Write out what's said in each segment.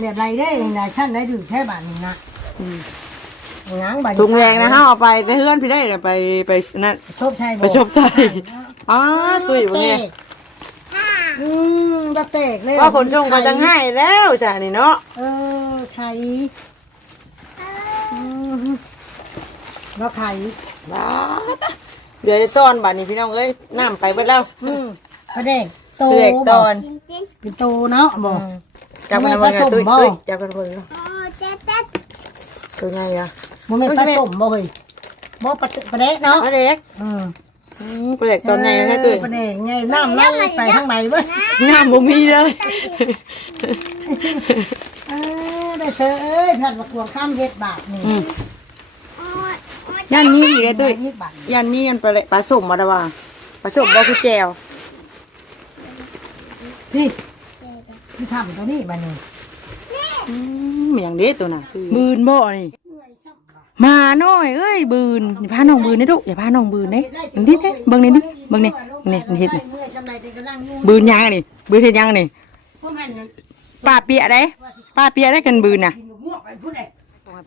เรียบไรได้ยังไงท่านได้ดื่มแค่บาทหนึ่งนะง้างบาทถุงแดงนะเฮาเอาไปไปเฮือนพี่ได้เดี๋ยวไปไปนั่นชบชัยไปชบใส่อ๋อตุ้ยบ่เนี่ยอืมตะเตกเลยว่าคนชงเขาจังให้แล้วจ้ะนี่เนาะเออไข่อืมแล้วไข่ว้าเดี๋ยวต้อนบัดนี้พี่น้องเอ้ยน้ำไปเบิดแล้ว อืมพระเด็กโตเด็กตอนเป็นโตเนาะบอก จับมันไม่มาผสมตุ้ยบ่ตุ้ยจับกันเบิ่งเนาะตัวไงอะมันไม่ผสมบ่เฮ้ยบ่ปะเตะปะเดะเนาะปลาเด็กอืมอืมปลาเด็กตอนไงแค่ตุ้ยปะเด็กไงน้ำไหลไปทางไหนเบ้น้ำบ่มีเลยเออได้เธอเอ้ยผัดมะกวงข้ามเฮ็ดบาทนี่อืมยันมีอีกเลยตุ้ยยี่บาทยันมีอันปลาเด็กปลาส้มมาดว่าปลาส้มบ่คือแจวพี่ พี่ทำตัวนี้บาทนี่อืมเหมียงเด้ตัวน่ะบืนบ่นี่มาหน่อยเอ้ยบืนนี่พาน้องบืนได้ลูกอย่าพาน้องบืนเด้เบิ่งดิเด้เบิ่งนี่ดิเบิ่งนี่นี่มันเฮ็ดนี่เมื่อยชำไรเต็กกำลังยุ่งบืนยังนี่บืนเฮ็ดยังนี่พวกมันเนี่ยป้าเปียได้ป้าเปียได้กันบืนน่ะกินหมูไปพูดเลย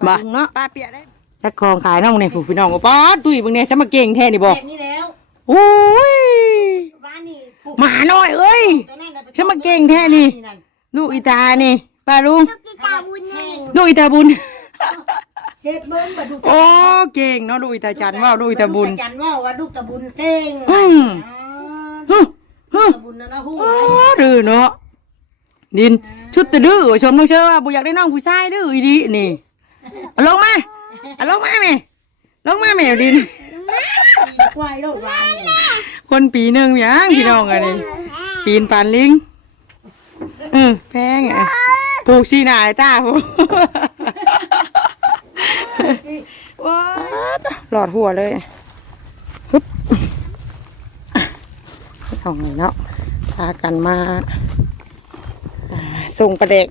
บ่เนาะป้าเปียได้จักของขายน้องนี่ผู้พี่น้องก็ป๊าดตุ้ยเบิ่งนี่ซะมาเก่งแท้นี่บ่แค่นี้แล้วโอ้ยบ้านนี่ผูกหมาน้อยเอ้ยตัวนั้นน่ะไปฉันมาเก่งแท้นี่ ลูกอีตานี่ป้าลุง กีตาบุญแห้งลูกอีตาบุญ เฮ็ดเบิ้งบัดดูโอ้เก่งเนาะลูกอีตาจันว่าลูกอีตาบุญ จันว่าว่าลูกตาบุญเก่งอืม ฮึฮึตาบุญนะนะฮู้โอ้ดื้อเนาะดินชุดตะดื้อชมต้องเชื่อว่าบ่อยากได้น้องผู้ชายดื้ออีดีนี่เอาลงมาเอาลงมาแม่ลงมาแม่ดิน ควายโลดวานนี่คนปีหนึ่งหยังพี่น้องอะนี่ปีนปานลิง อืมแพงอะปลูกชีหนาไอ้ตาพูว้าหลอดหัวเลยฮึบเอาไงเนาะพากันมาส่งประเด็ก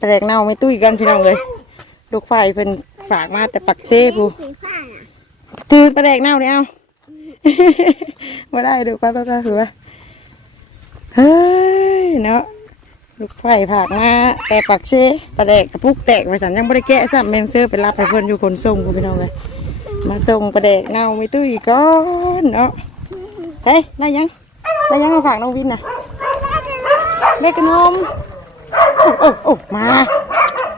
ประเด็กเน่าไม่ตุ้ยกันพี่น้องเลยลูกไฟเพิ่นฝากมาแต่ปักเซ่ผู้ตื่นประเด็กเน่าเนี่ยเอามาได้ดูป้าป้าป้าถือว่า เฮ้ยเนาะลูกไฟผ่านมาแต่ปักเชปลาแดกกระปุกแตกไปสันยังไม่ได้แกะซ้ำเมนเซอร์ไปรับไปเพื่อนอยู่คนส่งกูพี่น้องเลยมาส่งปลาแดกเน่าไม่ตุ้ยก้อนเนาะเฮ้ยได้ยังได้ยังมาฝากน้องวินน่ะเล็กขนมโอ้โอ้โอ้มา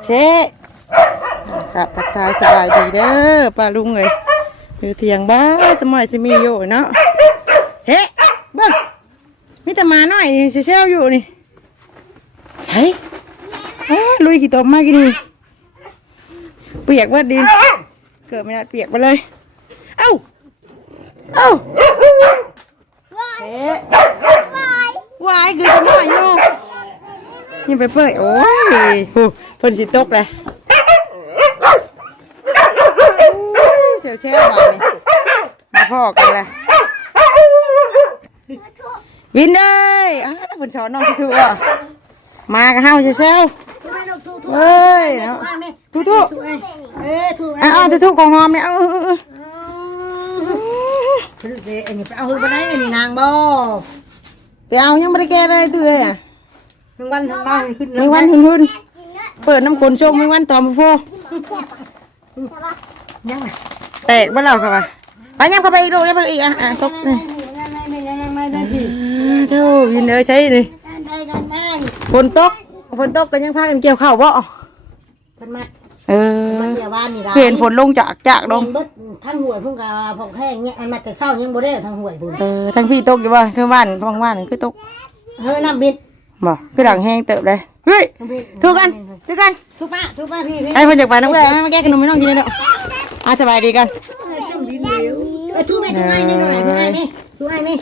เชกับทักทายสบายดีเด้อป้าลุงเลยอยู่เถียงบ้าสมัยสิมีอยู่เนาะเชะบ้า มีแต่หมาหน่อยนี่เชลอยู่นี่เฮ้ยอ้าลุยกี่ตัวมากี่นี่เปียกเว่าดินเกิดไม่ได้เปียกไปเลย เอ้า เอ้าเฮ้วายคือจะน้อยอยู่ยังไปเปิดโอ้ยโหเพิ่นสิตกเลยเซลเชลมานี่มาพ่อกันเลย วินเอ้ยอ้าวเพิ่นสอนน้องที่ถูกอะมากันเฮาเซลทุกแม่ลูกทุกทุกเอ้ยทุเนาะกแม่ทุกทุกทุกแม่เอ้ทุกเอาเอาทุกทุกของหอมเนี่ยเอาเอาเอาเอาคือเอันนี้ไปเอาหือบ่ได้อันนี้นางบ่ไปเอายังไม่ได้แก้เลยตัวเอ้ยอะทั้งวันทั้งบ้านขึ้นแมงวันหุ่นหุ่นเปิดน้ำกลนโชงแมงวันตอมพ่อยังไงแตกบ้านเราค่ะไปยังเข้าไปอีกดูยังไปอีกอะอะตบนี่ เท่าวินเอ้ยใช่นี่กันได้กันแม่งฝนตกฝนตกกันยังพากันเกี่ยวข้าวบ่เพิ่นมาเออมันเดียวบ้านนี่ได้เห็นฝนลงจากจากลงเบิดทั้งหวยพุ่งกะพงแห้งเนี่ยอันมาแต่เช้ายังบ่ได้ทั้งหวยพุ่นเออทั้งพี่ตกอยู่บ่คือบ้านบางบ้านนี่คือตกเฮ้ยน้ำบิดบ่คือดังแห้งเติบเลยเฮ้ยถูกกันถูกกันทุกป้าทุกป้าพี่พี่ไอ้คนอยากไปน้ำเอ้ยมาแก้ขนมไม่น้องกินเลยเด้ออะสบายดีกันเอ้ยส้มดินเหลวเอ้ยทุกแม่ทุกไอ้นี่หน่อยทุกไอ้นี่ทุกไอ้นี่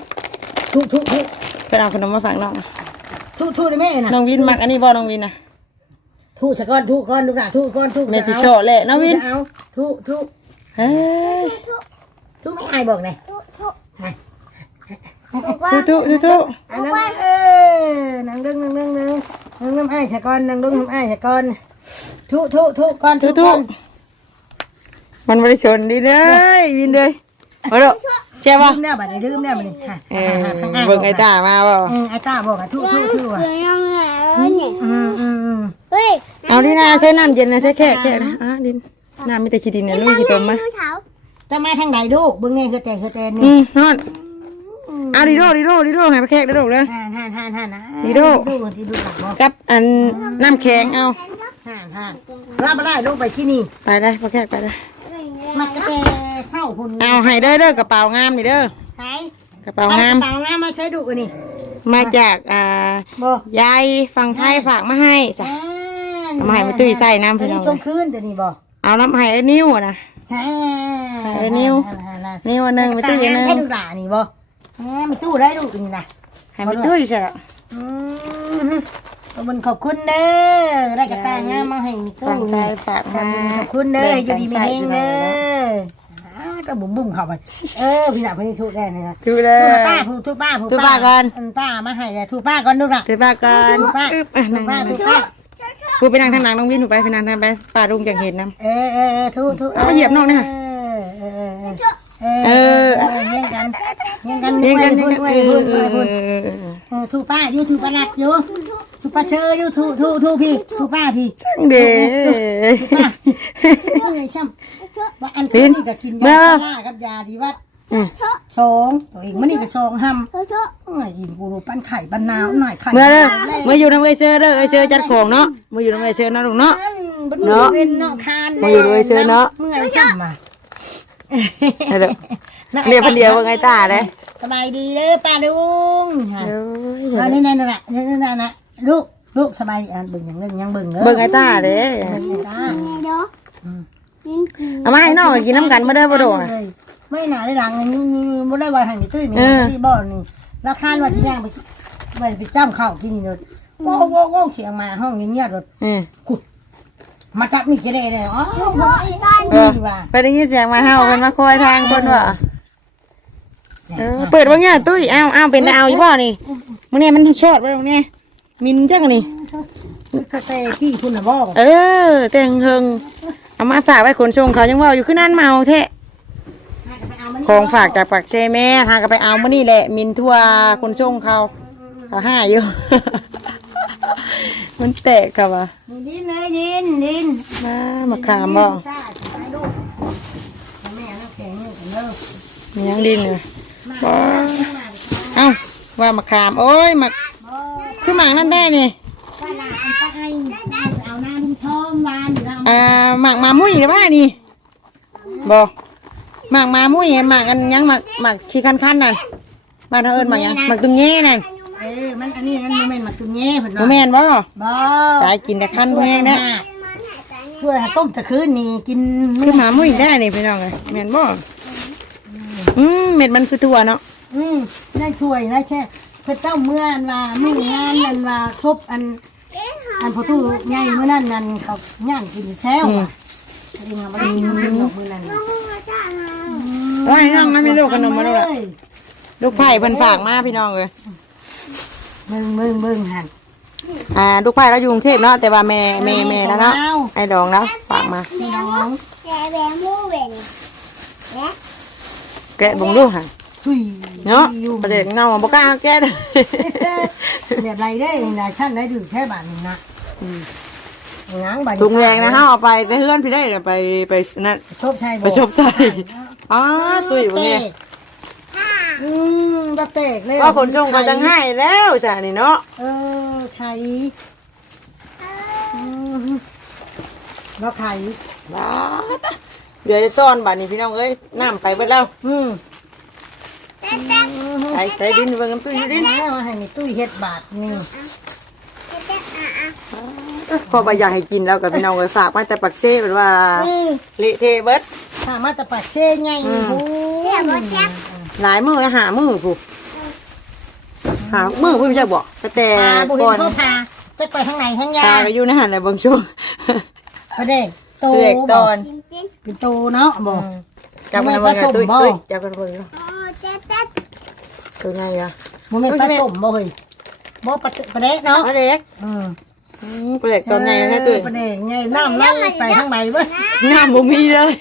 ทุกทุกทุกไปเอาขนมมาฝากน้องทุกทุกได้แม่น่ะน้องวินมักอันนี้บ่น้องวินนะทุกสะก้อนทุกก้อนลูกหลานทุกก้อนทุกแม่สิโชว์แหละน้องวินเอาทุกทุกเฮ้ยทุกไม่อายบอกไงทุกทุกทุกทุกอันนั้นเออนางดึงนางดึงนางนางน้ำไอ้สะก้อนนางดึงน้ำไอ้สะก้อนทุกทุกทุกก้อนทุกทุก้อนมันบริชนดีเลยวินเลยมาดู เจ้าป่ะลืมได้บัดนี้ลืมได้บัดนี้ค่ะเออเบิ่งไอ้ตามาบ่เออไอ้ตาบอกอะทุกทุกทุกว่ะเเนี่ยอืมอืมอืมเฮ้ยเอาดินะใช้น้ำเย็นนะใช้แค่แค่นะอะดินน้ำมีแต่ขี้ดินเนี่ยลุยขี้ตมมาเท้าจะมาทางไหนดูเบิ่งนี่คือแต่คือแต่อืนี่มนอนเอาดิโดดิโดดิโดให้ไปแขกดิโดเลยห่านห่านห่านห่านนะดีโด่ดูที่ดูหลักบ่กับอันน้ำแข็งเอาห่านห่านรับมาได้ลูกไปที่นี่ไปได้ไปแขกไปได้ มักกะแต่เข้าคุณเอาให้เด้อเด้อกระเป๋างามนี่เด้อหายกระเป๋างามเปล่าน้ำมาใช้ดุอันนี่มาจากอ่าบ่ยายฝั่งไทยฝากมาให้จ้ะเอามาให้มาตุ้ยใส่น้ำพี่น้องชมคืนแต่นี่บ่เอาน้ำให้ไอ้นิ้วอะนะฮ่าเออนิ้วนิ้วอันหนึงไปตุ้ยอันหนึงให้ดูด่านี่บ่แหมไม่ตู้ได้ดูนี่นะให้มาตุ้ยใช่หรออืม ขอบคุณขอบคุณเด้อได้กระตางามมาให้นี่ตู้ฝั่งไทยฝากมาขอบคุณเด้ออยู่ดีมีเฮงเด้ออ้าวก็บุ้มบุ้มเข้าไปเออพี่หลับพี่นี่ทุกได้เลยนะดูเลยป้าผู้ทุกป้าผู้ทุกป้าก่อนอัป้ามาให้เลยทุกป้าก่อนดูน่ะถือปากก่อนทุกป้าอึ๊บอะทุนั่กงป้านั่งทุกป้าพูดไปนั่งทางหลังน้องวินหนูไปไปนั่งทางไปป้าลุงจังเห็นน้ำเออเออเออทุกทุกเอามาเหยียบน้องเนี่ยเออเออเออ เออเลี้ยงกันเลี้ยงกันเลี้ยงกันด้เลี้ยงวกันยเอด้วอยด้วยเออยเออเออเออทุกป้าอยู่ทุกประหลัดอยู่ทุกป้าเชออยู่ทุกทุกทุกพี่ทุกป้าพี่จังเด้ทุกป้าเมื่อยช่ำว่าอันนนี่ก็กินยาซาร่ากับยาดีวัดอืมสองตัวเองมันนี่ก็สองห้ำไงอีกูรูปั้นไข่ปั้นนาวหน่อยไข่เมื่อเด้อเมื่ออยู่น้ำเอเชอร์เด้อเอเชอร์จัดของเนาะเมื่ออยู่น้ำเอเชอร์เนาะลุงเนาะเนาะเป็นเนาะคานมาอยู่ด้วยเชิญเนาะเมื่อยซ้ำมา เอาเด้อเรียกคนเดียวว่าไงตาเด้สบายดีเด้อป้าลุงเอ้ยอันนี้นั่นน่ะนี่นั่นน่ะลูกลูกสบายดีอะเบิ่งอย่างนึงยังเบิ่งเด้อเบิ่งไงตาเด้เบิ่งไงตาเดี๋ยวนี่คือเอามาให้น้องกินน้ำกันมาเด้อบ่โดดเลยไม่หนาได้หลังนี่บ่ได้ว่าให้มีตุ้ยมีเออที่บ่อนี่ราคาว่าสิย่างไปไปไปจ้ำข้าวกินนี่เลยโว้โว้โว้เสียงมาห้องเงียบๆรถเออ มาจับมีจะได้เลยอ๋อเออไปได้ยินเสียงมาเฮาเพิ่นมาคอยทางคนว่าเออเปิดว่าไงตุ้ยเอาเอาเป็นได้เอาอยู่บ่นี่มื้อนี้มันชอดบ่มื้อนี้มินจังนี่กาแฟพี่คุณน่ะบอกเออ แต่งเฮิงเอามาฝากไว้ขนส่งเขายังว่าอยู่คือนั่นเมาแท้ของฝากจากปักเซแม่หาก็ไปเอามื้อนี่แหละ มินทั่วขนส่งเขาเขาห้าอยู่ มันแตกกับว่ะดินเลยดินดินมามาขามบ่แม่น้ำแข็งเนี่ยเลิกมียังดินเลยบ่เอ้าว่ามาขามโอ้ยมาคือหมากนั่นได้นี่ป้าลาอันป้าไอ้เอาหน้าลุงทองวานอยู่แล้วอ่าหมากมามุ้ยหรือว่านี่บ่หมากมามุ้ยหมากอันยังหมากหมากขี้คันคันๆนั่นบ้านเฮาเอิ้นหมากหยังหมากตุ้งเงี้นั่น เออมันอันนี้นั่นมันเป็นหมักตุ้งแง่เพิ่นบ่ว่าแม่นบ่บ่ตายกินแต่คันเพิ่นนะช่วยต้มตะคืนนี่กินคือหมามุ้ยได้นี่พี่น้องเอ้ยแม่นบ่อืมเม็ดมันคือถั่วเนาะอืมได้ช่วยได้แค่เพิ่นเจ้าเมื่ออันว่ามื้องานนั่นว่าครบอัน อันพอตู้ใหญ่มื้อนั้นนั่นเขาย่างกินแซวอะจริงๆอะบ่ได้กินมื้อนั้นน่ะโอ้ยน้องมันมีลูกขนมมาด้วยล่ะ ลูกไผ่เพิ่นฝากมาพี่น้องเอ้ย เบิ่งเบิ่งเบิ่งหันอ่าลูกไผ่เราอยู่กรุงเทพเนาะแต่ว่าแม่แม่แม่แล้วเนาะไอ้ดองแล้วฝากมาพี่น้องแกแบมูเวนและแกะเบ่งดูค่ะทุยเนาะอยู่ประเด็นเงาบ่กล้าแกะเด้อแบบไรได้นี่นายท่านได้ดื่มแค่บาทหนึงนะหยังบาทถุงแรงนะเฮาเอาไปไปเฮือนพี่ได้เดี๋ยวไปไปนั่นชบใช่บ่ไปชบใส่อ๋อตุ้ยบ่เนี่ย อืมตะเตกเลยก็ขนส่งเขาจังให้แล้วจ้ะนี่เนาะเออไข่อืมแล้วไข่บ้าตะเดี๋ยวจะซ่อนบัดนี้พี่น้องเอ้ยน้ำไปเบิดแล้วอืมใส่ใส่ดินเบิ่งน้ำตุ้ยอยู่ดินแล้วให้มีตุ้ยเฮ็ดบาทนี่พอบ่อยากให้กินแล้วกับพี่น้องเอ้ยฝากมาแต่ปักเซ่เป็นว่าอืมเละเทะเบิดถ้ามาแตะปักเซ่ไงโอ้โห หลายมือหามือผู้หามือผู้ไม่ใช่บอกแต่แต่พาบุเห็ก่นอนเขาพาจะไปทางไหนทางยาตาก็อยู่ในหันเลยบางช่วงประเด็กโตเด็กตอนเป็นโตเนาะบอกจับมันไม่เบิ่งผสมตุ้ยบ่ ตุ้ยจับมันเบิ่งเนาะโอ้เจ๊เจ๊ตัวไงอะมันไม่ผสมบ่เฮ้ยบ่ประเดประเด็กเนาะปลาเด็กอืมอืมปลาเด็กตอนไงแค่ตุ้ยประเด็กไงน้ำไหลไปทางไหนเบ้งามบ่มีเลย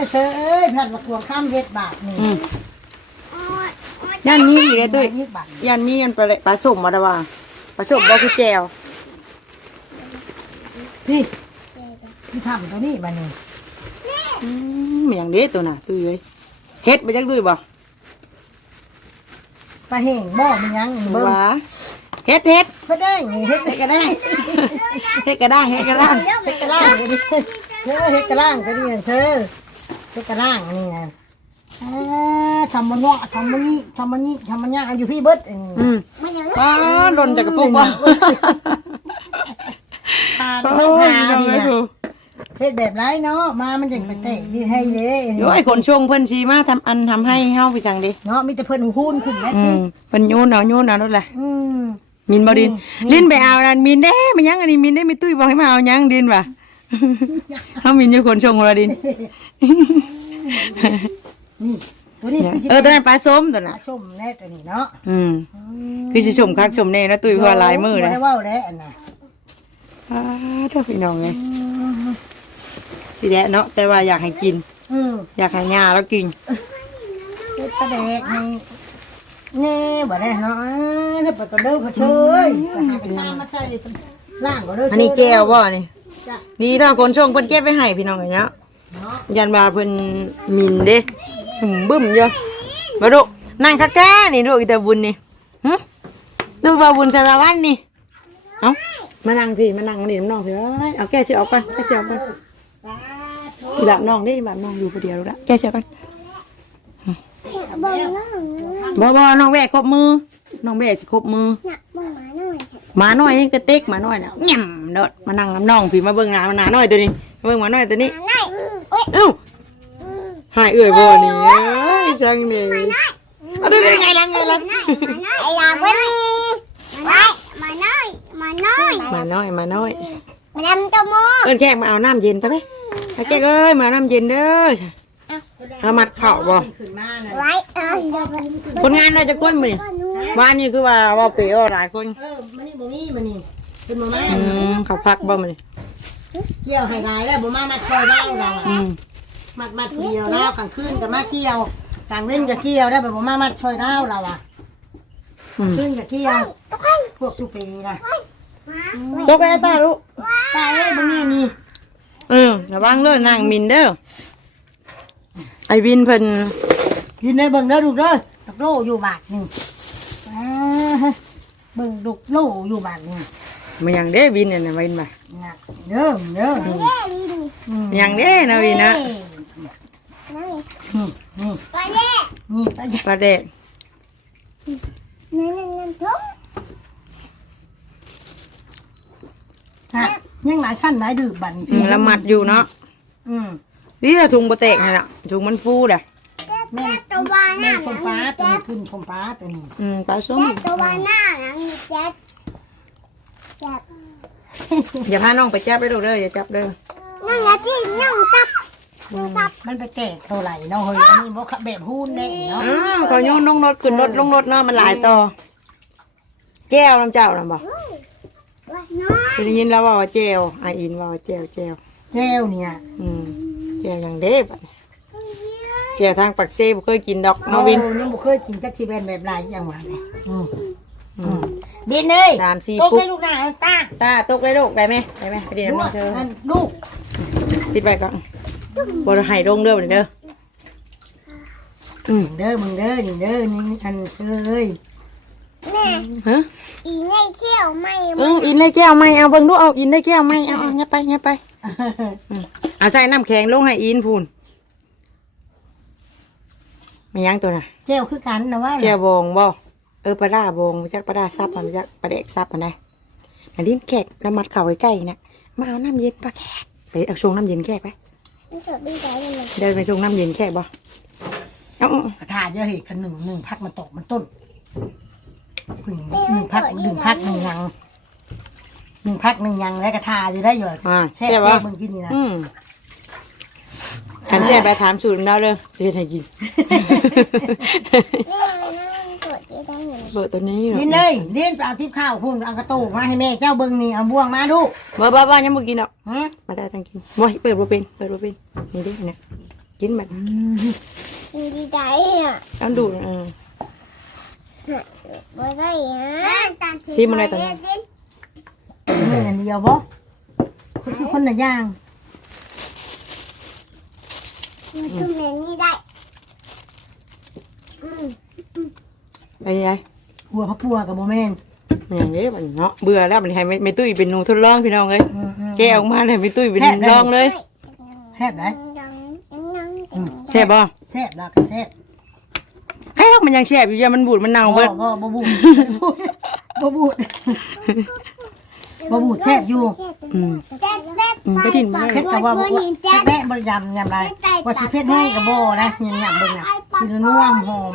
เออได้เธอเอ้ยผัดมะกรูดข้ามเฮ็ดบาทนี่อืมโอ้โอ้ยันมีอีกเลยตุ้ยยี่บัตรยันมีอันปลาปลาส้มมาดว่าปลาส้มบ่คือแจวพี่พี่ทำตัวนี้บัดนี้อืมอย่างเด้ตัวน่ะตุ้ยเอ้ยเฮ็ดมาจักตุ้ยบ่ปลาแห้งบ่มันยังเบิ่งว้าเฮ็ดเฮ็ดเพิ่นได้นี่เฮ็ดได้ก็ได้เฮ็ดกระด้างเฮ็ดกระด้างเฮ็ดกระล่างก็ดีเด้อเฮ็ดกระล่างก็ดีนั่นเธอ เฮ็ดกระล่างอันนี้นะอ่าทำมันเนาะทำมันนี่ทำมันนี่ทำมันยากอันอยู่พี่เบิดอันนี้อืมมันยังป้าหล่นจากกระปุกบ่ปลาโอ้ต้องยหาน้องนี่เอ้ยนะครูเฮ็ดแบบไรเนาะมามันจังไปเตะดีให้เด้อันนี้โอ้ยคนชงเพิ่นสิมาทำอันทำให้เฮาไปสั่งดิเนาะมีแต่เพิ่นหูนขึ้นแล้วอืสิมเพิ่นโยนเอาโยนเอานั่นแหละอืม มินบ่ดินอืมลินไปเอานั่นมินเด้มายังอันนี้มินได้ไม่ตุ้ยบอกให้มาเอายังดินว่ะ เฮามินอยู่คนชงของเราดิน นี่ตัวนี้คือสิเออตัวนั้นปลาส้มตัวปน่ะลาส้มแน่ตัวนี้เนาะอืมคือสิชมคักชมแน่นะตุ้ยเพราะว่าลายมือบ่นะได้เว้าแล้วอันน่ะอ่าเด้อพี่น้องไงสิแดะเนาะแต่ว่าอยากให้กินอืมอยากให้ย่าแล้วกินเฮ็ดปลาแดกนี่นี่บ่ได้เนาะเออเด้อปลากระเด้อพะเชยไปหากระชามมาใส่ล่างก็เด้ออันนี้แก้วบ่นี่จ้ะนี่ถ้าคนชงเพิ่นเก็บไว้ให้พี่น้องอย่างเงี้ยเนาะ ยันว่าเพิ่นมินเด้หึมบึ้มเยอะมาดูนั่งคักแก่นี่ดูอีแต่บุญนี่หึดูว่าบุญสารวัตรนี่เอามานั่งพี่มานั่งนี่น้ำน้องพี่เอ้ยเอาแก้เสียออกก่อนแก้เสียออกก่อนอีแบบน้องได้อีแบบน้องอยู่คนเดียวรู้ละแก้เสียก่อนเบิ่งน้องบ่บ่น้องแวะครบมือ น้องแวะสิครบมือน่ะเบิ่งหมาหน่อยหมาน้อยนี่กระติกหมาน้อยน่ะย่ำโดดมานั่งน้ำน้องพี่มาเบิ่งหน้ามาหน้าน้อยตัวนี้มาเบิ่งหมาน้อยตัวนี้หน่อย โอ๊ยเอ้าหายเอื่อยบ่นี่เอ้ยจังนี่เอาตัวนี้ไงล่ะไงล่ะไอ้ลาวันนี้มาหน่อยมาหน่อยมาหน่อยมาน้อยมาน้อยมาดำจมูกเอิ้นแขกมาเอาน้ำเย็นไปไหมเอาแขกเอ้ยมาน้ำเย็นเด้อเอามัดเข่าบ่ขึ้นมาน่ะไว้เอ้ยเดี๋ยวมันคนงานเราจะก้นมื้อนี่ก็นู้บ้านนี่คือว่าว่าเป๋อหลายคนเออมันนี่บ่มีมันนี่ขึ้นมามาอืมเขาพักบ่มื้อนี่ เกี่ยวให้ลายแล้วบ่มามาคอยเล่าเราอือะมมัดมัดเกี่ยวเล่ากลางคืนกับมาเกี่ยวกลางเว้นกับเกี่ยวได้แบบบ่มามัดคอยเล่าเราอะอืมคืนกับเกี่ยวพวกทุกปีนะตกไอ้ตาลูกตายเอ้ยบ่นี่นี่เออระวังเด้อนางมินเด้อไอวินเพิ่นยินได้เบิ่งเด้อลูกเด้อลูกโลอยู่บาทหนึงอ่าเบิ่งลูกโลอยู่บาทหนึงมันหยังเด้วินเนี่ยนะวินมานะ เด้อเด้อเย้ดีดีอืมมันหยังเด้นะวินนะนั่นนี่นี่ไปเย้นี่ไปปลาแดกนั่นนั่นนั่นทุกฮะยังหลายชั้นหลายดื่มบัดนี้อืมละมัดอยู่เนาะอืมนี่ถ้าถุงบ่แตกให้ล่ะถุงมันฟูเด้อแม่ตัววาแม่น่ะชมฟ้าตัวนี้ขึ้นชมฟ้าตัวนี้อืมปลาส้ม ตัววาน่ะนะมีแจ๊ดแจ๊ด อย่าพาน้องไปจับไปลูกเด้ออย่าจับเด้อนั่งยาจีนั่งตับมันไปแตกเท่าไหร่เนาะเฮ้ยอันนี้บ่แบบหุ้นแน่เนาะอ้าวเขาโยนลงรถขึ้นรถลงรถเนาะมันหลายต่อแก้วน้ำเจ้าน่ะบ่ว่าน้อยเคยได้ยินแล้วว่าว่าแก้วไออินว่าว่าแก้วแก้วแก้วเนี่ยอืมแก้วอย่างเด้บัดนี้แก้วทางปักเซ่บ่เคยกินดอกมาวิน โอ้นี่บ่เคยกินจักสิเป็นแบบไรอย่างว่าเนี่ยอืมอืม บินเลยสามสี่ตกปุ๊บ ให้ลูกหน้าเอาตาตาตกเลยลูกได้ไหมได้ไหมไปดีน้ำน้องเธออันลูกปิดไปก่อนบ่ได้ให้ลงเด้อบัดนี้เด้ออืมเด้อมึงเด้อนี่เด้อนี่อันเอ้ยแม่ฮะอีในเที่ยวไม่เอออินได้แก้วไหมเอาเบิ่งดูเอาอินได้แก้วไหมเอาเอาเงียบไปเงียบไปอืมเอาใส่น้ำแข็งลงให้อินพูนไม่ยั้งตัวน่ะแก้วคือกันนะว่าแก้วบองบ่ เออปลาด้าบองจักปลาด้าซับมันจักปลาแดกซับมันได้อันนี้แขกระมัดเข่าใกล้ๆนะมาเอาน้ำเย็นปลาแขกไปเอาชงน้ำเย็นแขกไปไม่เกิดดีใจเลยเดินไปชงน้ำเย็นแขกบ่เอากระทาเยอะเหตุกันหนึ่งหนึ่งพักมันตกมันต้นพึ่งหนึ่งพักหนึ่งพักหนึ่งยังหนึ่งพักหนึ่งยังแล้วกระทาอยู่ได้อยู่อ่าแช่แช่แก้บ่วมึงกินนี่นะอืมขันแช่ไปถามสูตรเราเลยจะให้กิน เห็นเบอร์ตัวนี้เหรอดินเลยเดินไปเอาทิพข้าวพุ่นเอากระตูกมาให้แม่เจ้าเบิ้งนี่เอาบ่วงมาดูเบอร์บ้าๆยังบ่กินหรอกฮะมาได้ตั้งกินบ่เปิดบ่เป็นเปิดบ่เป็นนี่ดิเนี่ยกินมันดีใจอะต้องดูนะเออบ่ได้ฮะตามที่มันอะไรตอนนี้มืออันเดียวบ่คนคือคนละอย่างมันทำแบบนี้ได้อืม ไปยังไงหัวพระปัวกับโมแม่นอย่างนี้มันเนาะเบื่อแล้วมันให้ไม่ไม่ตุ้ยเป็นหนูทดลองพี่น้องเลยอืมอืมแกะออกมาเลยไม่ตุ้ยเป็นหนูลองเลยแซ่บได้ยังยังยังแช่บบ่แซ่บละก็แซ่บให้เรามันยังแช่บอยู่อย่ามันบูดมันเน่าบ่เบิดบ่บ่บูดบ่บูด บ่บูดแซ่บอยู่อืมเจ็ดเจ็ดอืมไปถิ่นมาเผ็ดกับว่าบ่ว่าเผ็ดแม่บ่ได้ยำยำไรว่าสิเผ็ดแห้งกับบ่นะยำยำเบิ่งน่ะสินัวหอม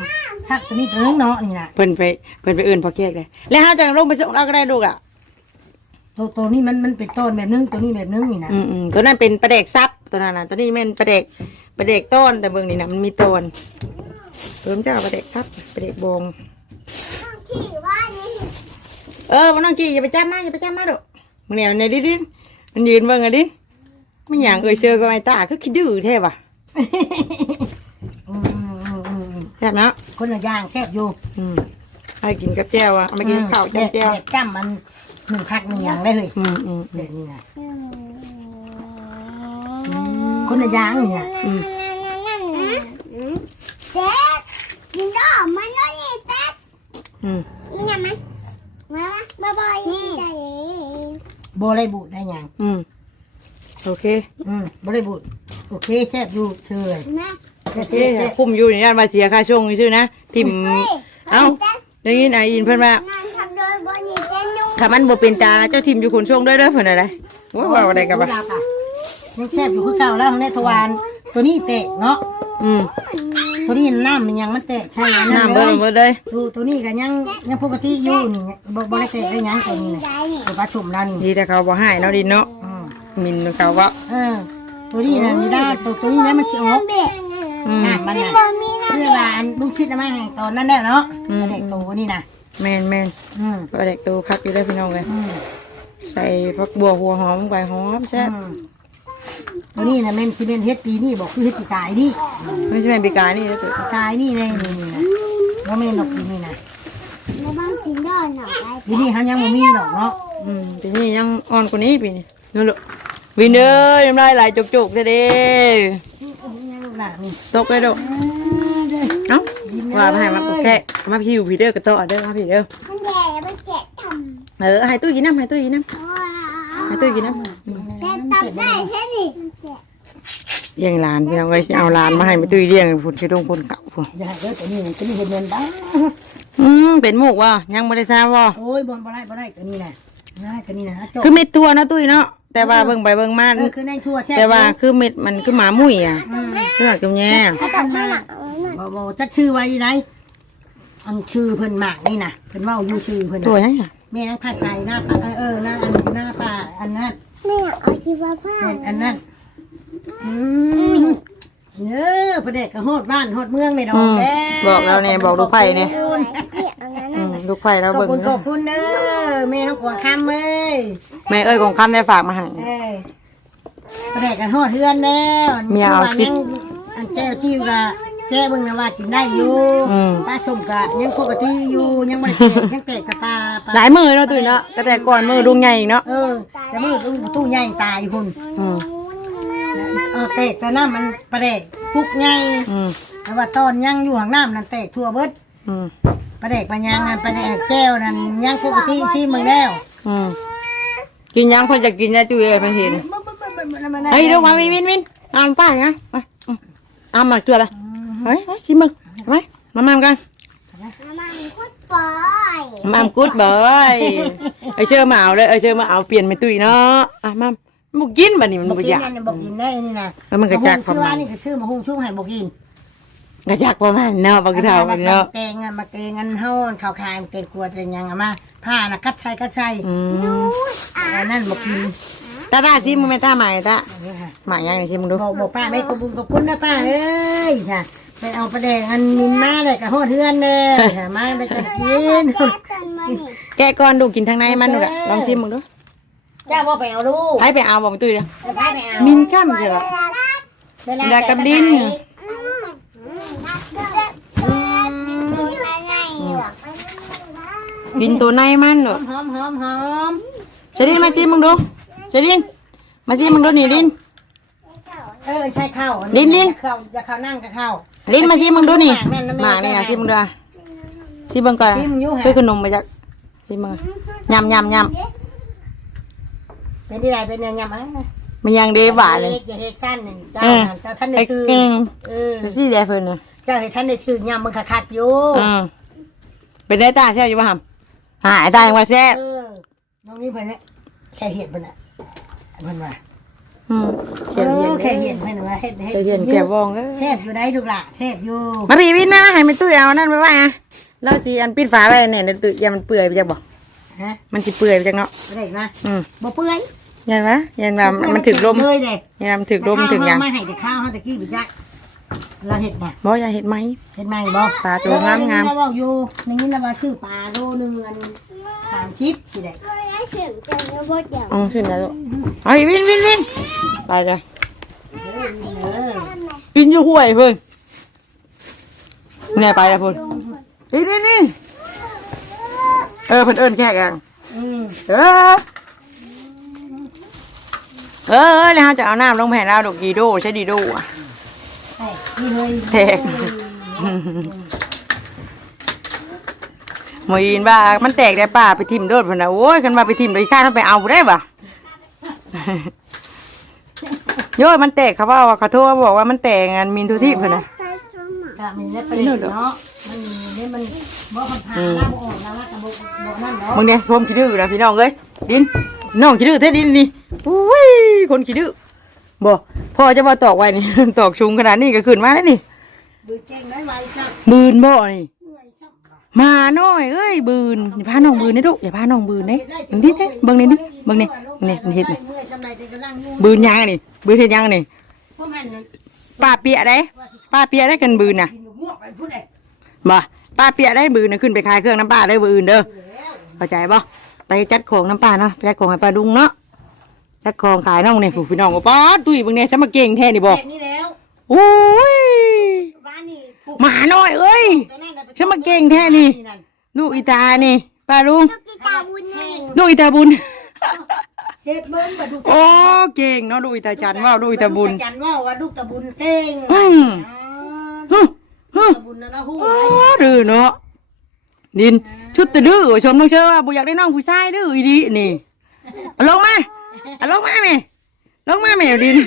ชักตัวนี้ตัวนึงเนาะนี่น่ะเพิ่นไปเพิ่นไปเอื่นพอแกกเลยแล้วเฮาจะลงไปส่งเราก็ได้ลูกอะตัวตัวนี้มันมันเป็นต้นแบบนึงตัวนี้แบบนึงนี่นะอืมอืมตัวนั้นเป็นปลาเด็กซับตัวนั้นน่ะตัวนี้แม่นปลาเด็กปลาเด็กต้นแต่เบิ่งนี่นะมันมีต้นตัวมันจะเอาปลาเด็กซับปลาเด็กบงที่ว่านี่ เออมันน้องกี้อย่าไปจับมาอย่าไปจับมาดุมึงเนี่ยในดิดินมันยืนเบิ่งอะดิไม่อย่างเอ่ยเชื่อก็ไม่ตาคือคิดดื้อแท้ว่ะอืมอืมอืมอืมแซ่บเนาะคนละอย่างแซ่บอยู่อืมให้กินกับแจ่วอะเอามากินกับข้าวจ้ำแจ่วแดดจ้ำมันหนึ่งพักหนึ่งอย่างได้เลยอืมอืมเด็ดนี่นะคนละอย่างนี่นะอืมเจ็ดกินดอมันน้อยนี่เจ็ดอืมนี่ไงมัน มาบ๊ายบายนี่โบได้บูดได้หยังอืมโอเคอืมโบได้บูดโอเคแซ่บอยู่เชยนะแซ่บโอเคแซ่บคุ้มอยู่ในย่านมาเสียค่าช่วงซื่อๆนะทิมเอ้าอย่างนี้นายอินเพิ่นว่านอนทำโดยบนนี่เจนุ่งถ้ามันบ่เป็นตาเจ้าทิมอยู่คนช่วงด้วยเด้อเพิ่นอะไรว่าว่าอะไรกันบ่ยังแซ่บอยู่คือเก่าแล้วของในทวารตัวนี้เตะเนาะอืม ตัวนี้น้ำมันยังมันเตะใช่ไหมน้ำเบิ่งเบิ่งเลยตัวตัวนี้ก็ยังยังปกติอยู่นี่บ่บ่ได้เตะได้หยังตัวนี้นะได้นี่ตัวผสมแล้วนี่ดีแต่เขาบ่ให้เนาะดินเนาะอืมมินเขาก็เออ ตัวนี้นะไม่ได้ตัวตัวนี้นะมันสิออกเบ็ดอืมน้ำมันน่ะบ่มีนะเพื่อว่าอันลุงชิดนะมาให้ตอนนั้นแล้วเนาะเด็กตัวนี่นะแม่นแม่นอืมปลาเด็กตัวคักอยู่เลยพี่น้องเลยอืมใส่ผักบัวหัวหอมลงไปหอมแซ่บ อืมตัวนี้นะแม่นคือเป็นเฮ็ดปีนี่บอกคือเฮ็ดปีกายนี่ไม่ใช่แม่นปีกายนี่แล้วตัวปีกายนี่เลยนี่นี่นะว่าแม่นดอกปีนี่นะแล้วบ้างกินดอหน่อยได้ปีนี้เขายังบ่มีดอกเนาะอืมปีนี้ยังอ่อนกว่านี้ปีนี้นู่นลูกวินเนอร์น้ำลายไหลจุกๆเด้อเด้ยังลูกหลานนี่ตกเลยลูกเด้อเอ้าว่ามาให้มาปลูกแค่มาพิวพี่เด้อกระโตะเด้อมาพี่เด้อมันแย่มันเจ็บทเออให้ตู้กินน้ำให้ตู้กินน้ำำให้ตู้กินน้ำ เจ็บทำได้แค่นี้มันเจ็บเลี้ยงหลานพี่น้องเอ้ยสิเอาหลานมาให้มาตู้เลี้ยงพุ่นสิลงพุ่นเขาพุ่นอย่าให้เด้อตัวนี้ตัวนี้เฮ็ดเงินบ้าอืมเป็นหมูกว่ะยังบ่ได้ทราบว่ะโอ้ยบ่บ่ได้บ่ได้ตัวนี้นะบ่ได้ตัวนี้นะจบคือเม็ดทั่วเนาะตุ้ยเนาะแต่ว่าเบิ่งไปเบิ่งมาเออคือในทั่วแซ่บแต่ว่าคือเม็ดมันคือหมามุ้ยอะเลือกตรงแง่ถ้าตัดมาหนักเอาหน่อยบ่บ่จักชื่อไว้ไหนอันชื่อเพิ่นมากนี่นะเพิ่นเว้าอยู่ชื่อเพิ่นตัวน่ะยังไงแม่นางผ้าใสหน้าป่าเออหน้าอันหน้าป่าอันนั้น ไม่อยากเอาที่ว่าผ้าอันอันนั้นอืมเออประเด็กก็ฮอดบ้านฮอดเมืองไม่ดอกแล้บอกแล้วเนี่ยบอกลูกไผ่เนี่ยเกี่ยวงั้นอืมลูกไผ่เราขอบเบิ่งคุณขอบคุณเด้อแม่น้องกวางคำเอ้ยแม่เอ้ยของคำได้ฝากมาให้ เอ้ยประเด็กกันฮอดเฮือนแล้วเมียเอาสิยังอันแก้วที่ว่า แก้เบิ่งนะว่ากินได้อยู่อืมป้าสมกะยังปกติอยู่ยังบ่ได้แตกยังแตกกระตาปลาหลายมือเนาะตุ้ยเนาะก็แต่ก่อนมือดุงใหญ่อีกเนาะเออ แต่มือตู้ตู้ใหญ่ตายพุ่นอืมเออแตกแต่น้ำมันประเด็กพุกใหญ่อืมแต่ว่าตอนยังอยู่ข้างน้ำนั่นแตกทั่วเบิดอืมประเด็กปัญญางนั่นประเด็กแก้วนั่นยังปกติสิมึงแล้วอืมกินยังคนจะกินยาจุ้ยเอ้ยพันเห็นเฮ้ยลูกมาวินวินวินเอามาป้าไงไปอืมเอามาตัวละเฮ้ยเฮ้ยสิมึงไปมามากันมันคุดปล่อยมามกูดเบยไอเชื่อมาเอาเลยไอเชื่อมาเอาเปลี่ยนเป็นตุ้ยเนาะอะมามบุกกินบัดนี้มันบอกบุกกินอยากนั่นบอกกินได้นี่นะแล้วมันกระจากคชื่วามอหว่ามันนี่ก็ชื่อมาหุ้งชุ่มให้บอกกินกระจากประมาณเนาะบักเท่าบักเนาะแตงเงินมาแตงเงินเฮาข่าวคายเตะกลัวแต่ยังอะมาผ้าน่ะกัดใส่กัดใส่อืมอันนั่นบอกกินตาตาซิมึงไม่ตาใหม่ตาใหม่ยังไงซิมึงดูบอกบอกป้าไม่ขอบคุณขอบคุณนะป้าเอ้ยค่ะ ไปเอาประเด็กอันนินมาเลยกับฮอดเฮือนเลยค่ะมาไปจะกินแก้ตันมานี่แกะก่อนดูกินทางในมันดูละลองซิมึงดูเจ้าว่าไปเอาลูกให้ไปเอาบอกตุ้ยเด้อจะไปไปเอามินจ้ำเถอะเวลาดากับลิ้นอืมนักเก็ตอืมอะไรหรอกกินตัวในมันเด้อหอมหอมหอมเชลินมาซิมึงดูเชลินมาซิมึงดูนี่ลินเออใช่ข้าวลิ้นลิ้นข้าวจะข้าวนั่งกับข้าว ลินมาซิมึงดูนี่หมากนั่นนะแม่หมากนี่นะซิมึงดูอะซิมึงก่อนซิมึงอยู่หาเพื่อขนมมาจากซิมึงยำยำยเป็นที่ไรเป็นยังยังไงำมันยังเดหวานเลยอย่าเฮ็ดสั้นหนึ่งเจ้าเออหันเจ้าท่านได้ไอ้คือเก่งเออซิเดียเพิ่นน่ะเจ้าให้ท่านได้คือยำมึงคักๆอยู่อืมเป็นได้ตาแซ่บอยู่ป่ะฮัมหายตายังว่าแซ่บเออน้องนี่เพิ่นเนี่ยแค่เห็ดเพิ่นน่ะเพิ่นว่า อืมเอเขียวเย็นอเด้แค่อเห็ดเพิ่นว่าเฮ็ดเฮ็ดแค่เย็นแค่วองเด้อแซ่บอยู่ได้ดูกล่ะแซ่บอยู่มาพี่วินนะให้แม่ตุ้ยเอานั่นไปไว้อะเราสิอันปิดฝาไว้เนี่ยเดี๋ยวตุ้ยอย่ามันเปื่อยไปจักบ่ฮะมันสิเปื่อยไปจักเนาะอะไรอีกนะอืมบ่เปื่อยยันวะยันว่ามันถึกลมเลยเด้ยันมันถึกลมถึกหยังมาให้แต่ข้าวเฮาตะกี้บิจักเราเฮ็ดน่ะบ่อย่าเฮ็ดไหมเฮ็ดใหม่บ่ปลาตัวงามๆ เออเราบอกอยู่ในนี้นะว่าซื้อปลาโลนึง เงิน30สิได้เสียงจังเลยว่าเดี๋ยวเอ๋อขึ้นแล้วลูกเอาอีวินวินวินไปเลยเออวินอยู่ห้วยเพิ่นเนี่ยไปแล้วเพิ่นวินวินวินเออเพิ่นเอิ้นแขกเองอืมเออเออเออแล้วเราจะเอาน้ำลงแผ่นเราดอกดีโดใช้ดีโดอะไอ้นี่เลยแทก หมอยินว่ามันแตกได้ป่าไปทิมโดดเพิ่นน่ะโอ้ยคันว่าไปทิมโดยค่าต้องไปเอาบ่ได้บ่ะ โย้ยมันแตกเขาว่าว่าเขาโทรมาบอกว่ามันแตกงานมินทุทีเพิ่นน่ะใส่สมองก็มีเล็บประเด็นเนาะ มันมีเนี่ยมันบ่คำพาลาบ่ออกแล้วก็บ่บ่นั่นเนาะมึงเนี่ยพรมขี้ดื้อนะพี่น้องเอ้ยดินน้องขี้ดื้อแท้ดินนี่อุ้ยคนขี้ดื้อบ่พ่อจะมาตอกไว้นี่ ตอกชุงขนาดนี้ก็ขึ้นมาแล้วนี่ บือเก่งได้ไวจังบืนบ่นี่เมื่อยจังมาหน่อยเอ้ยบืนอย่าพาน้องบืนนะลูกอย่าพาน้องบืนเด้มึงดิเด้เบิ่งนี่ดิเบิ่งนี่นี่มันเฮ็ดนี่เมื่อยชำไรแต่กำลังยุ่งบืนยังนี่บืนเฮ็ดยังนี่พวกมันเนี่ยป้าเปียได้ป้าเปียได้กันบืนน่ะกินหมวกไปพูดเลยบ่ป้าเปียได้บืนน่ะขึ้นไปขายเครื่องน้ำปลาได้บืนเด้อเข้าใจบ่ไปจัดของน้ำปลาเนาะไปจัดของให้ป้าดุงเนาะจัดของขายน้องนี่ผู้พี่น้องก็ป้าตุ้ยเบิ่งเนี่ยซะมาเก่งแท้นี่บ่แบบนี้แล้วโอ้ยบ้านนี่ผูกหมาน้อยเอ้ยตัวนั้นน่ะไป ฉันมาเก่งแท้นี่ ลูกอีตานี่ป้าลุงกีตาบุญนี่ลูกอีตาบุญ เฮ็ดเบิ้งมาดูโอ้เก่งเนาะลูกอีตาจันว่าลูกอีตาบุญ จันว่าว่าลูกตาบุญเก่งอืม ฮึฮึ ตาบุญนะนะฮู้โอ้ดื้อเนาะดินชุดตะดื้อชมน้องเชื่อว่าบุอยากได้น้องผู้ชายดื้ออีดีนี่เอาลงมาเอาลงมาแม่ลงมาแม่ดิน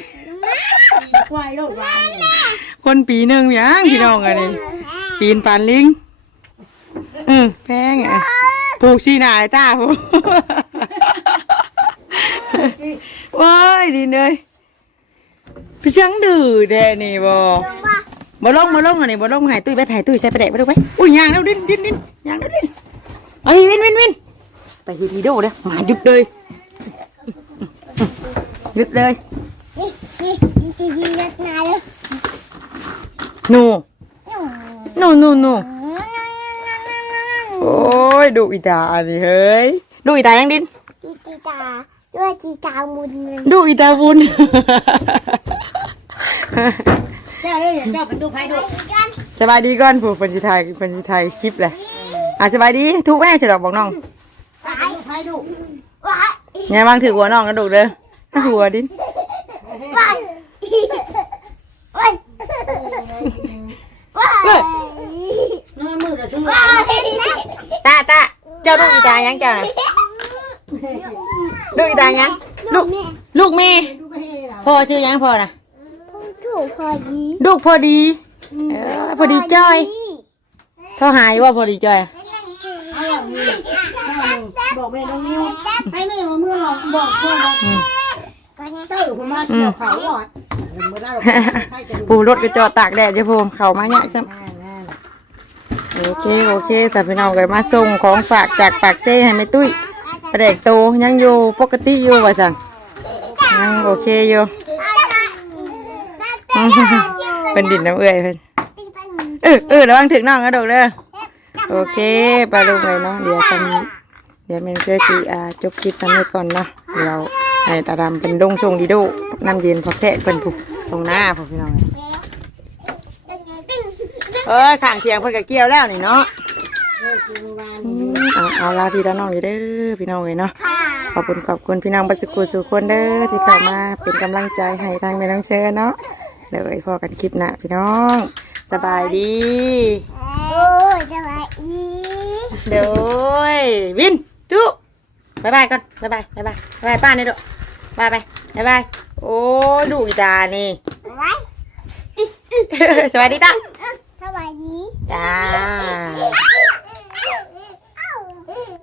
ควายโลดวานนี่คนปีหนึ่งหยังพี่น้องอะนี่ ปีนปานลิงอืมแพงอะผูกชีหนาไอ้ตาผูกโอ้ยดินเลยพี่ช่างดื้อแดนี่บ่บ่ลงบ่ลงอันนี้บ่ลงหายตุ้ยไปแผ่ตุ้ยใส่ไปแดกไปดูไปอุ้ยยางแล้วดินดินดินยางแล้วดินเอ้วินวินวินไปเฮ็ดวีดีโอเด้อมาหยุดเลยหยุดเลยนี่นี่จริงจริงๆยัดนายเลยหนู โนโนโนโอ้ยดูอีตาอันนี้เฮ้ยดูอีตายังดินกีตาด้วยกีตาบุญเลยดูอีตาบุญเจ้าเลยเจ้าเป็นลูกไผดูกันสบายดีก่อนผู้เป็นสิไทยเป็นสิไทยคลิปเลยอะสบายดีทุกแม่จะดอกบอกน้องเป็นลูกไผดูว้ายไงบางถือหัวน้องกระดูกเด้อถ้าหัวดินว้ายว้ายว้าย นอนมือเดี๋ยวถึง ว้าย ตาตาเจ้าดูอีตา ยังเจ้าน่ะดูอีตายังลูกลูกแม่ดูไปให้เราพ่อชื่อยังพ่อน่ะถูกพอดีลูกพอดีเออพอดีจ้อยเท่าหายว่าพอดีจ้อยเอาอย่างนี้เจ้านี่บอกแม่น้องนิ้วให้แม่มาเมื่อเราบอกเพื่อนเราเต้าผมมาเกี่ยวเขาก่อนเมื่อได้เราใครจะดูปูรถกระจอดตากแดดจะพูมเขามาเนี่ยจ้ะนั่นนั่น โอเคโอเคแต่พี่น้องก็มาส่งของฝากจากปากเซ่ให้แม่ตุ้ยประเด็กโตยังอยู่ปกติอยู่ว่าสั่งยังโอเคอยู่เป็นดินน้ำเอื่อยเพิ่นเออเออระวังถึงน้องกระโดดเด้อโอเคไปลงเลยเนาะเดี๋ยวซันเดี๋ยวแมันเชื่อสีอาจบคลิปซันนี้ก่อนเนาะเดี๋ยวให้ตาดำเป็นดงทรงดีโดน้ำเย็นพอแทะเป็นผูกตรงหน้าพอพี่น้องเอ้ยข้างเทียงเพิ่นก็เกี่ยวแล้วนี่เนาะเออเมื่อวานอืมเอาเอาลาพี่น้องอยู่เด้อพี่น้องเลยเนาะค่ะขอบคุณขอบคุณพี่น้องบัสกุสู่คนเด้อที่เข้ามาเป็นกำลังใจให้ทางแม่น้องเชิญเนาะเดี๋ยวไว้พอกันคลิปหน้าพี่น้องสบายดี โอ้ยจะไปอีกเดี๋ยววินจุบายบายก่อนบายบายบายบายบายบายป้านี่ดูบายบายบายบายโอ้ยดูอีตานี่ไว้สวัสดีตา สวัสดีจ้า